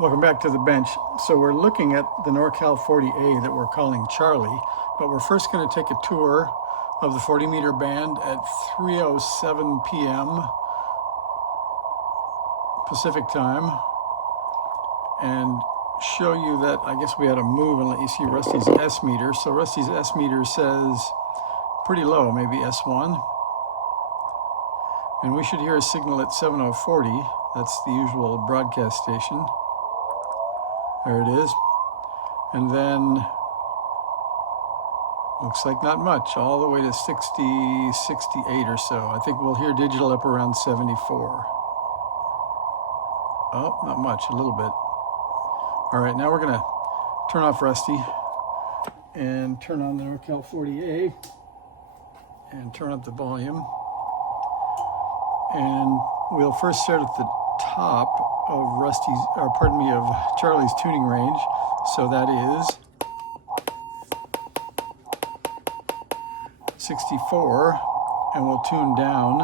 Welcome back to the bench. So we're looking at the NC40A that we're calling Charlie, but we're first going to take a tour of the 40-meter band at 3:07 p.m. Pacific time and show you that I guess we had to move and let you see Rusty's S meter. So Rusty's S meter says pretty low, maybe S1. And we should hear a signal at 7040. That's the usual broadcast station. There it is. And then looks like not much, all the way to 60, 68 or so. I think we'll hear digital up around 74. Oh, not much, a little bit. All right, now we're gonna turn off Rusty and turn on the NC40A and turn up the volume. And we'll first start at the top of of Charlie's tuning range. So that is 64, and we'll tune down.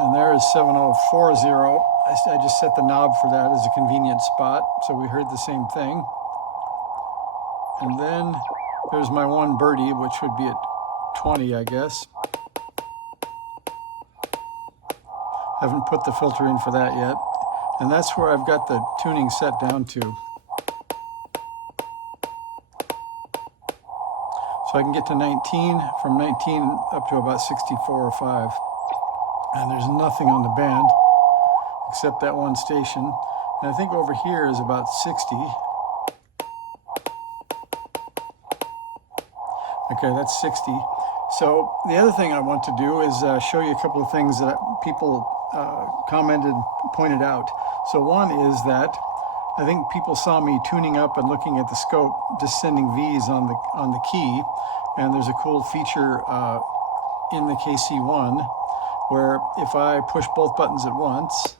And there is 7040. I just set the knob for that as a convenient spot, so we heard the same thing. And then there's my one birdie, which would be at 20, I guess. Haven't put the filter in for that yet. And that's where I've got the tuning set down to. So I can get to 19, from 19 up to about 64 or 5. And there's nothing on the band except that one station. And I think over here is about 60. Okay, that's 60. So the other thing I want to do is show you a couple of things that people commented, pointed out. So one is that I think people saw me tuning up and looking at the scope, just sending V's on the key. And there's a cool feature in the KC1 where if I push both buttons at once,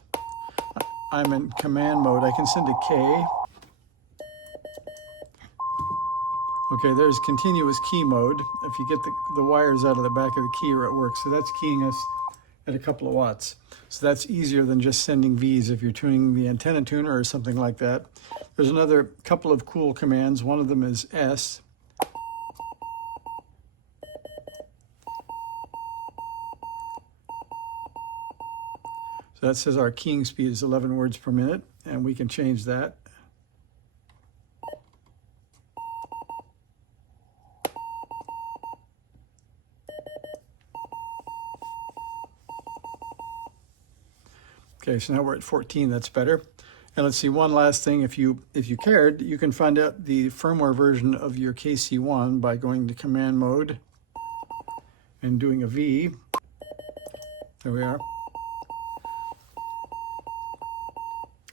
I'm in command mode. I can send a K. Okay, there's continuous key mode. If you get the wires out of the back of the keyer, it works. So that's keying us at a couple of watts. So that's easier than just sending V's if you're tuning the antenna tuner or something like that. There's another couple of cool commands. One of them is S. So that says our keying speed is 11 words per minute, and we can change that. Okay, so now we're at 14, that's better. And let's see, one last thing, if you cared, you can find out the firmware version of your KC1 by going to command mode and doing a V. There we are.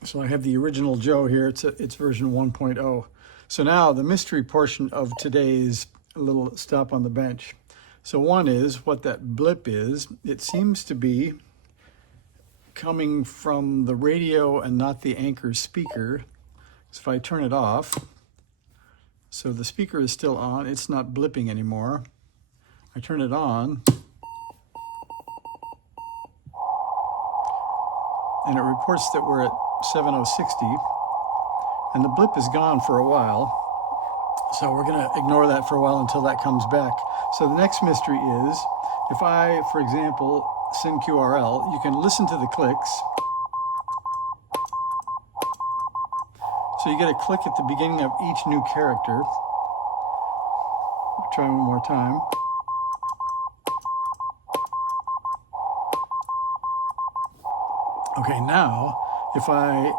So I have the original Joe here, it's version 1.0. So now the mystery portion of today's little stop on the bench. So one is what that blip is. It seems to be coming from the radio and not the anchor speaker. So if I turn it off, so the speaker is still on, it's not blipping anymore. I turn it on, and it reports that we're at 7060, and the blip is gone for a while. So we're gonna ignore that for a while until that comes back. So the next mystery is, if I, for example, send QRL, you can listen to the clicks. So you get a click at the beginning of each new character. Try one more time. Okay, now if I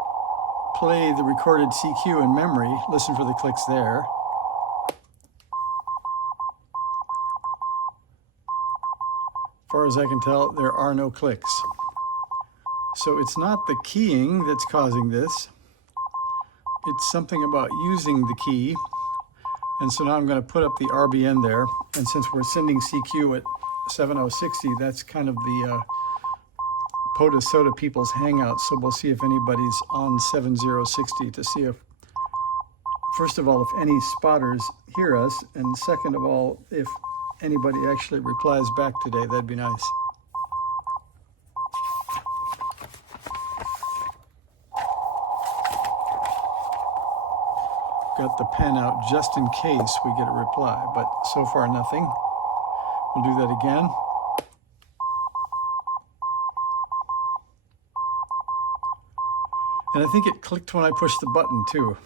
play the recorded CQ in memory, listen for the clicks there. As far as I can tell, there are no clicks. So it's not the keying that's causing this. It's something about using the key. And so now I'm going to put up the RBN there. And since we're sending CQ at 7060, that's kind of the POTUS Soda people's hangout. So we'll see if anybody's on 7060 to see if, first of all, if any spotters hear us. And second of all, if anybody actually replies back today, that'd be nice. got the pen out just in case we get a reply, but so far nothing. We'll do that again. And I think it clicked when I pushed the button too.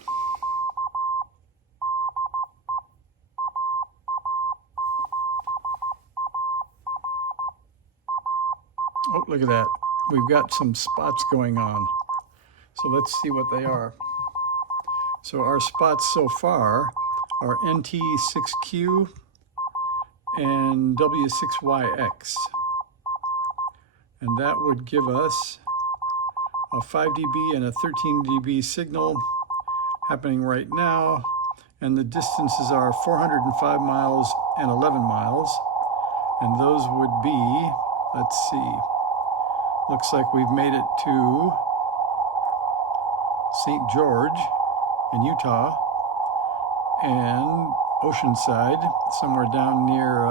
Oh, look at that. We've got some spots going on. So let's see what they are. So our spots so far are NT6Q and W6YX. And that would give us a 5 dB and a 13 dB signal happening right now. And the distances are 405 miles and 11 miles. And those would be, let's see, looks like we've made it to St. George in Utah and Oceanside, somewhere down near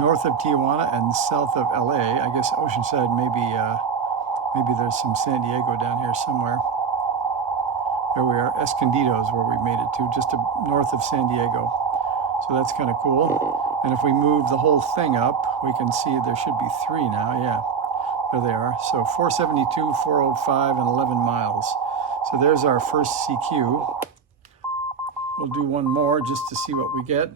north of Tijuana and south of LA. I guess Oceanside, maybe there's some San Diego down here somewhere. There we are, Escondido is where we made it to, just north of San Diego. So that's kind of cool. And if we move the whole thing up, we can see there should be 3 now. Yeah, there they are. So 472, 405, and 11 miles. So there's our first CQ. We'll do one more just to see what we get.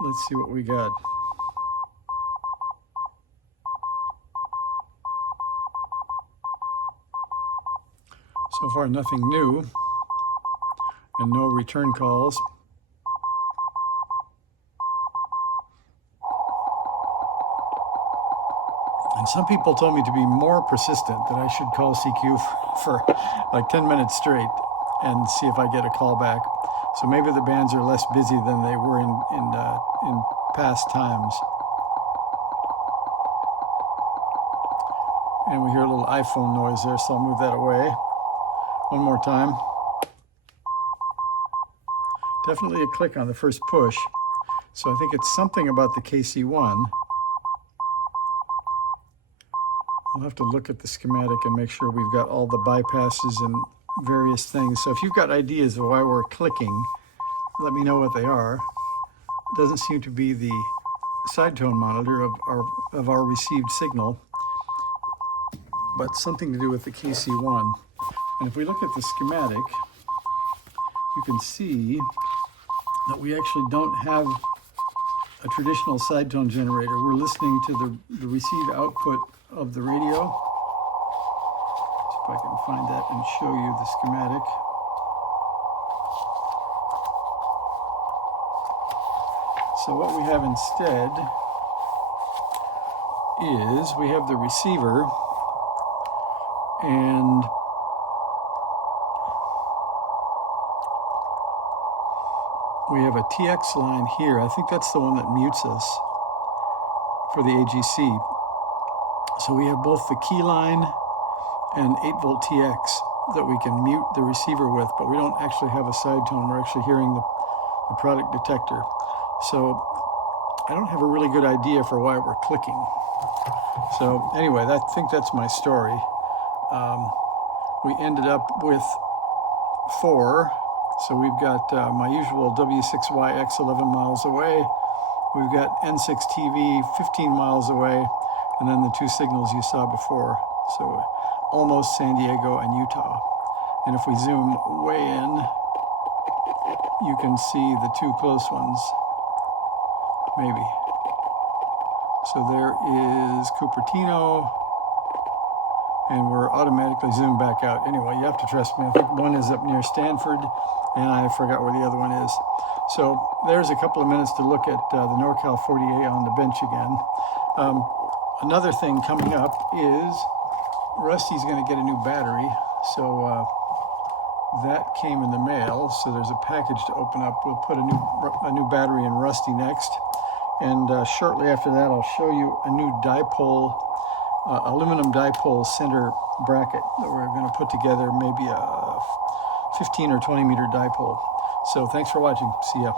Let's see what we got. So far, nothing new and no return calls. And some people told me to be more persistent, that I should call CQ for like 10 minutes straight and see if I get a call back. So maybe the bands are less busy than they were in past times. And we hear a little iPhone noise there, so I'll move that away. One more time. Definitely a click on the first push. So I think it's something about the KC1. We'll have to look at the schematic and make sure we've got all the bypasses and various things. So if you've got ideas of why we're clicking, let me know what they are. Doesn't seem to be the side tone monitor of our received signal, but something to do with the KC1. And if we look at the schematic, you can see that we actually don't have a traditional side tone generator. We're listening to the received output of the radio. See if I can find that and show you the schematic. So what we have instead is we have the receiver, and we have a TX line here. I think that's the one that mutes us for the AGC. So we have both the key line and 8-volt TX that we can mute the receiver with, but we don't actually have a side tone. We're actually hearing the product detector. So I don't have a really good idea for why we're clicking. So anyway, I think that's my story. We ended up with 4. So we've got my usual W6YX 11 miles away. We've got N6TV 15 miles away, and then the 2 signals you saw before. So almost San Diego and Utah. And if we zoom way in, you can see the 2 close ones, maybe. So there is Cupertino, and we're automatically zoomed back out. Anyway, you have to trust me. I think one is up near Stanford, and I forgot where the other one is. So there's a couple of minutes to look at the NC40A on the bench again. Another thing coming up is Rusty's going to get a new battery. So that came in the mail. So there's a package to open up. We'll put a new battery in Rusty next. And shortly after that, I'll show you a new dipole aluminum dipole center bracket that we're going to put together, maybe a 15 or 20 meter dipole. So thanks for watching. See ya.